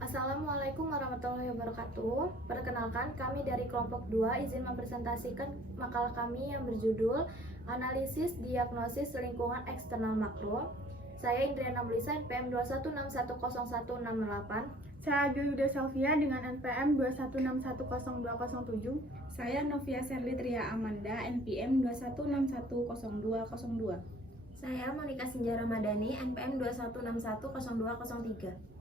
Assalamualaikum warahmatullahi wabarakatuh. Perkenalkan, kami dari kelompok 2 izin mempresentasikan makalah kami yang berjudul Analisis Diagnosis Lingkungan Eksternal Makro. Saya Indriana Melisa, NPM 216100168. Saya Agilda Selvia dengan NPM 216100207. Saya Novia Serli Tria Amanda, NPM 216100202. Saya Monika Senja Ramadhani, NPM 216100203.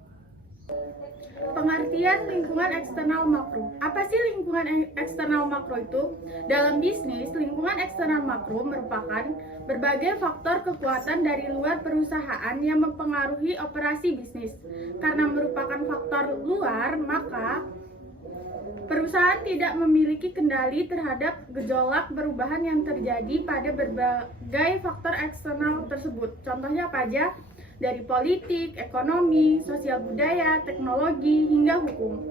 Pengertian lingkungan eksternal makro. Apa sih lingkungan eksternal makro itu? Dalam bisnis, lingkungan eksternal makro merupakan berbagai faktor kekuatan dari luar perusahaan yang mempengaruhi operasi bisnis. Karena merupakan faktor luar, maka perusahaan tidak memiliki kendali terhadap gejolak perubahan yang terjadi pada berbagai faktor eksternal tersebut. Contohnya apa aja? Dari politik, ekonomi, sosial budaya, teknologi, hingga hukum.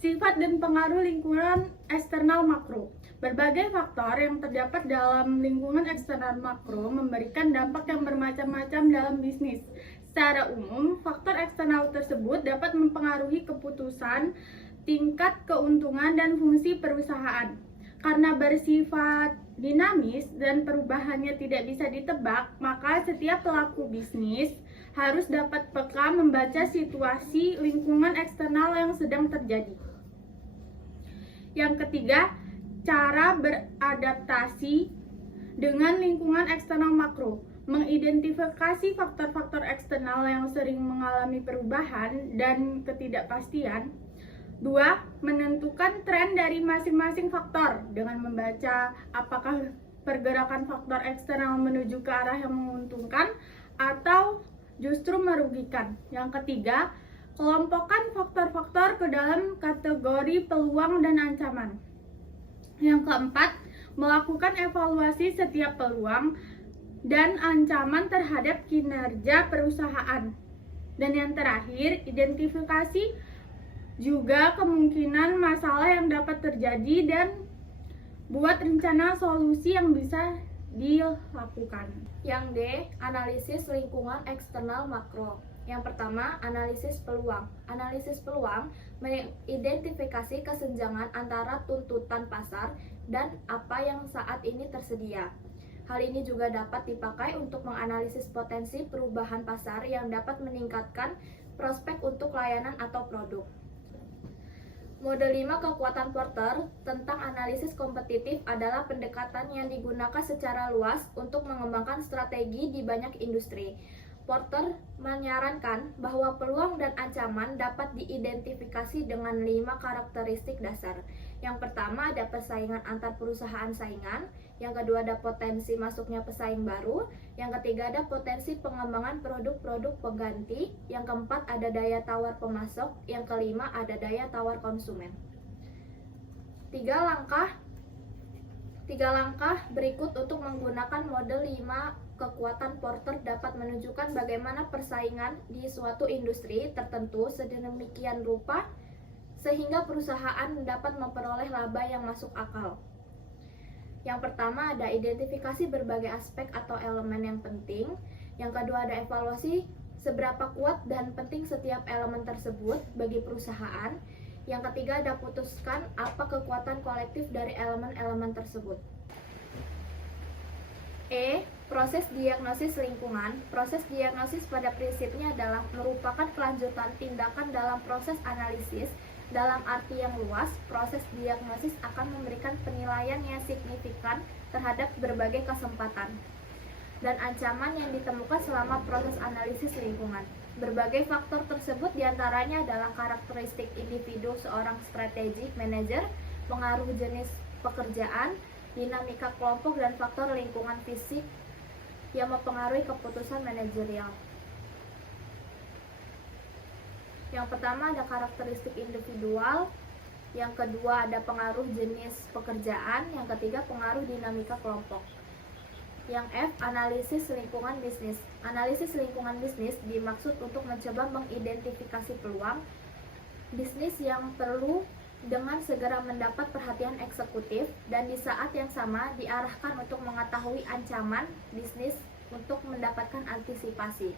Sifat dan pengaruh lingkungan eksternal makro. Berbagai faktor yang terdapat dalam lingkungan eksternal makro memberikan dampak yang bermacam-macam dalam bisnis. Secara umum, faktor eksternal tersebut dapat mempengaruhi keputusan, tingkat keuntungan, dan fungsi perusahaan. Karena bersifat dinamis dan perubahannya tidak bisa ditebak, maka setiap pelaku bisnis harus dapat peka membaca situasi lingkungan eksternal yang sedang terjadi. Yang ketiga, cara beradaptasi dengan lingkungan eksternal makro. Mengidentifikasi faktor-faktor eksternal yang sering mengalami perubahan dan ketidakpastian. 2. Menentukan tren dari masing-masing faktor dengan membaca apakah pergerakan faktor eksternal menuju ke arah yang menguntungkan atau justru merugikan. Yang ketiga, kelompokkan faktor-faktor ke dalam kategori peluang dan ancaman. Yang keempat, melakukan evaluasi setiap peluang dan ancaman terhadap kinerja perusahaan. Dan yang terakhir, identifikasi juga kemungkinan masalah yang dapat terjadi dan buat rencana solusi yang bisa dilakukan. Yang D, analisis lingkungan eksternal makro. Yang pertama, analisis peluang. Analisis peluang mengidentifikasi kesenjangan antara tuntutan pasar dan apa yang saat ini tersedia. Hal ini juga dapat dipakai untuk menganalisis potensi perubahan pasar yang dapat meningkatkan prospek untuk layanan atau produk. Mode 5 kekuatan Porter tentang analisis kompetitif adalah pendekatan yang digunakan secara luas untuk mengembangkan strategi di banyak industri. Porter menyarankan bahwa peluang dan ancaman dapat diidentifikasi dengan 5 karakteristik dasar. Yang pertama ada persaingan antar perusahaan saingan, yang kedua ada potensi masuknya pesaing baru, yang ketiga ada potensi pengembangan produk-produk pengganti, yang keempat ada daya tawar pemasok, yang kelima ada daya tawar konsumen. Tiga langkah berikut untuk menggunakan model 5 kekuatan Porter dapat menunjukkan bagaimana persaingan di suatu industri tertentu sedemikian rupa sehingga perusahaan dapat memperoleh laba yang masuk akal. Yang pertama ada identifikasi berbagai aspek atau elemen yang penting. Yang kedua ada evaluasi seberapa kuat dan penting setiap elemen tersebut bagi perusahaan. Yang ketiga ada putuskan apa kekuatan kolektif dari elemen-elemen tersebut. E. Proses diagnosis lingkungan. Proses diagnosis pada prinsipnya adalah merupakan kelanjutan tindakan dalam proses analisis. Dalam arti yang luas, proses diagnosis akan memberikan penilaian yang signifikan terhadap berbagai kesempatan dan ancaman yang ditemukan selama proses analisis lingkungan. Berbagai faktor tersebut diantaranya adalah karakteristik individu seorang strategic manager, pengaruh jenis pekerjaan, dinamika kelompok, dan faktor lingkungan fisik yang mempengaruhi keputusan manajerial. Yang pertama ada karakteristik individual, yang kedua ada pengaruh jenis pekerjaan, yang ketiga pengaruh dinamika kelompok. Yang F, analisis lingkungan bisnis. Analisis lingkungan bisnis dimaksud untuk mencoba mengidentifikasi peluang bisnis yang perlu dengan segera mendapat perhatian eksekutif dan di saat yang sama diarahkan untuk mengetahui ancaman bisnis untuk mendapatkan antisipasi.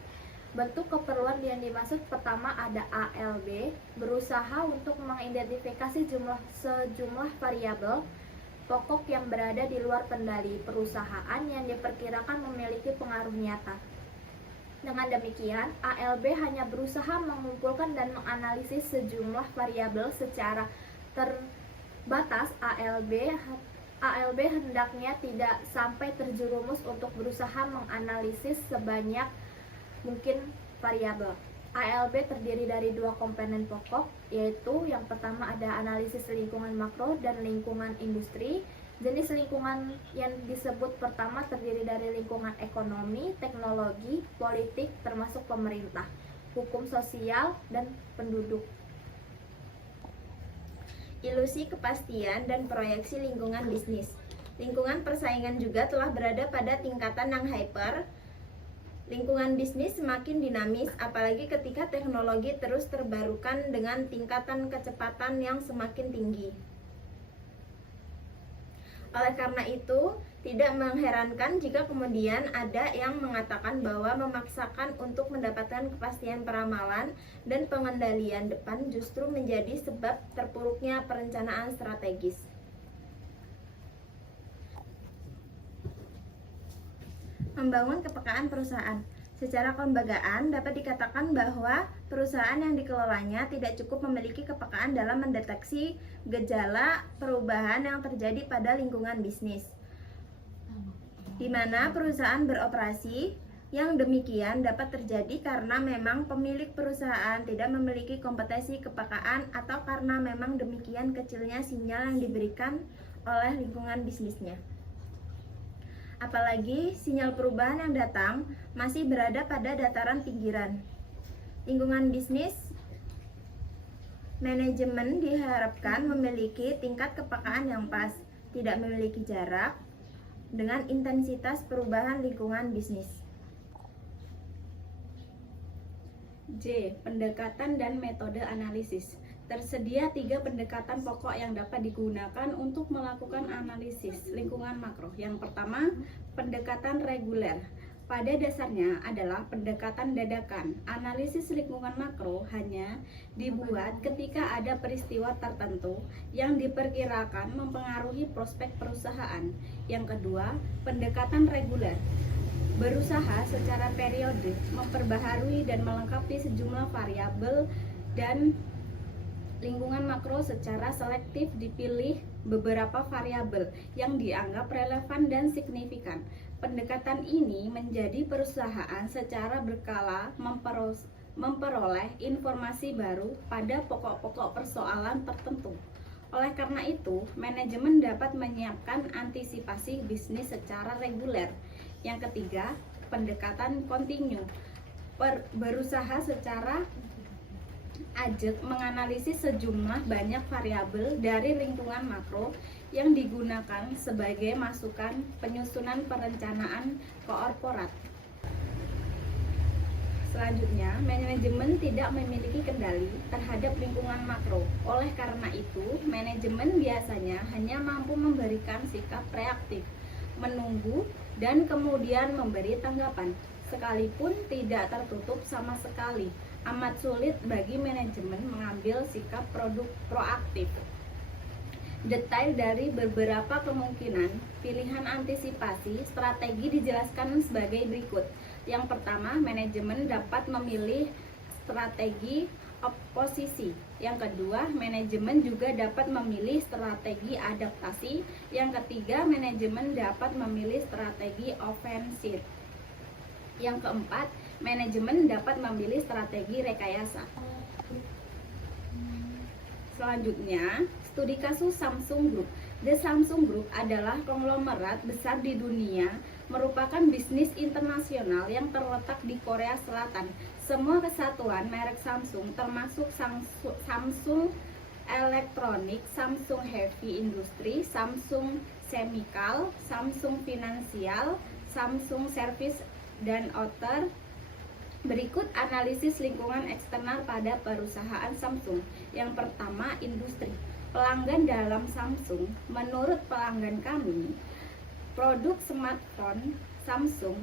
Bentuk keperluan yang dimaksud pertama ada ALB, berusaha untuk mengidentifikasi sejumlah variabel pokok yang berada di luar kendali perusahaan yang diperkirakan memiliki pengaruh nyata. Dengan demikian, ALB hanya berusaha mengumpulkan dan menganalisis sejumlah variabel secara terbatas. ALB hendaknya tidak sampai terjerumus untuk berusaha menganalisis sebanyak mungkin variabel. ALB terdiri dari dua komponen pokok, yaitu yang pertama ada analisis lingkungan makro dan lingkungan industri. Jenis lingkungan yang disebut pertama terdiri dari lingkungan ekonomi, teknologi, politik, termasuk pemerintah, hukum sosial, dan penduduk. Ilusi kepastian dan proyeksi lingkungan bisnis. Lingkungan persaingan juga telah berada pada tingkatan yang hyper. Lingkungan bisnis semakin dinamis, apalagi ketika teknologi terus terbarukan dengan tingkatan kecepatan yang semakin tinggi. Oleh karena itu, tidak mengherankan jika kemudian ada yang mengatakan bahwa memaksakan untuk mendapatkan kepastian peramalan dan pengendalian depan justru menjadi sebab terpuruknya perencanaan strategis. Membangun kepekaan perusahaan. Secara kelembagaan dapat dikatakan bahwa perusahaan yang dikelolanya tidak cukup memiliki kepekaan dalam mendeteksi gejala perubahan yang terjadi pada lingkungan bisnis, di mana perusahaan beroperasi. Yang demikian dapat terjadi karena memang pemilik perusahaan tidak memiliki kompetensi kepekaan atau karena memang demikian kecilnya sinyal yang diberikan oleh lingkungan bisnisnya. Apalagi sinyal perubahan yang datang masih berada pada dataran pinggiran. Lingkungan bisnis manajemen diharapkan memiliki tingkat kepekaan yang pas, tidak memiliki jarak dengan intensitas perubahan lingkungan bisnis. J. Pendekatan dan metode analisis. Tersedia 3 pendekatan pokok yang dapat digunakan untuk melakukan analisis lingkungan makro. Yang pertama, pendekatan reguler. Pada dasarnya adalah pendekatan dadakan. Analisis lingkungan makro hanya dibuat ketika ada peristiwa tertentu yang diperkirakan mempengaruhi prospek perusahaan. Yang kedua, pendekatan reguler. Berusaha secara periode memperbaharui dan melengkapi sejumlah variabel dan lingkungan makro secara selektif, dipilih beberapa variabel yang dianggap relevan dan signifikan. Pendekatan ini menjadi perusahaan secara berkala memperoleh informasi baru pada pokok-pokok persoalan tertentu. Oleh karena itu, manajemen dapat menyiapkan antisipasi bisnis secara reguler. Yang ketiga, pendekatan kontinu. Berusaha secara ajak menganalisis sejumlah banyak variabel dari lingkungan makro yang digunakan sebagai masukan penyusunan perencanaan korporat. Selanjutnya, manajemen tidak memiliki kendali terhadap lingkungan makro. Oleh karena itu, manajemen biasanya hanya mampu memberikan sikap reaktif, menunggu, dan kemudian memberi tanggapan, sekalipun tidak tertutup sama sekali. Amat sulit bagi manajemen mengambil sikap proaktif. Detail dari beberapa kemungkinan pilihan antisipasi strategi dijelaskan sebagai berikut. Yang pertama, manajemen dapat memilih strategi oposisi. Yang kedua, manajemen juga dapat memilih strategi adaptasi. Yang ketiga, manajemen dapat memilih strategi ofensif. Yang keempat, manajemen dapat memilih strategi rekayasa. Selanjutnya, studi kasus Samsung Group. The Samsung Group adalah konglomerat besar di dunia, merupakan bisnis internasional yang terletak di Korea Selatan. Semua kesatuan merek Samsung, termasuk Samsung Electronics, Samsung Heavy Industry, Samsung Chemical, Samsung Financial, Samsung Service, dan Outer. Berikut analisis lingkungan eksternal pada perusahaan Samsung. Yang pertama, industri. Pelanggan dalam Samsung. Menurut pelanggan kami, produk smartphone Samsung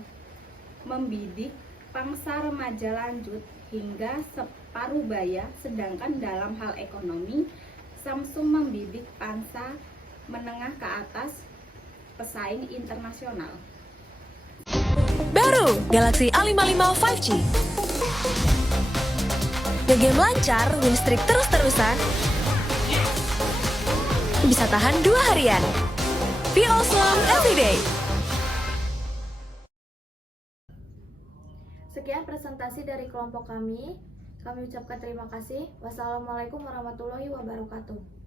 membidik pangsa remaja lanjut hingga separuh baya, sedangkan dalam hal ekonomi, Samsung membidik pangsa menengah ke atas pesaing internasional. Baru Galaxy A55 5G. Ngegame lancar, win streak terus-terusan. Bisa tahan 2 harian. Feel awesome every day. Sekian presentasi dari kelompok kami. Kami ucapkan terima kasih. Wassalamualaikum warahmatullahi wabarakatuh.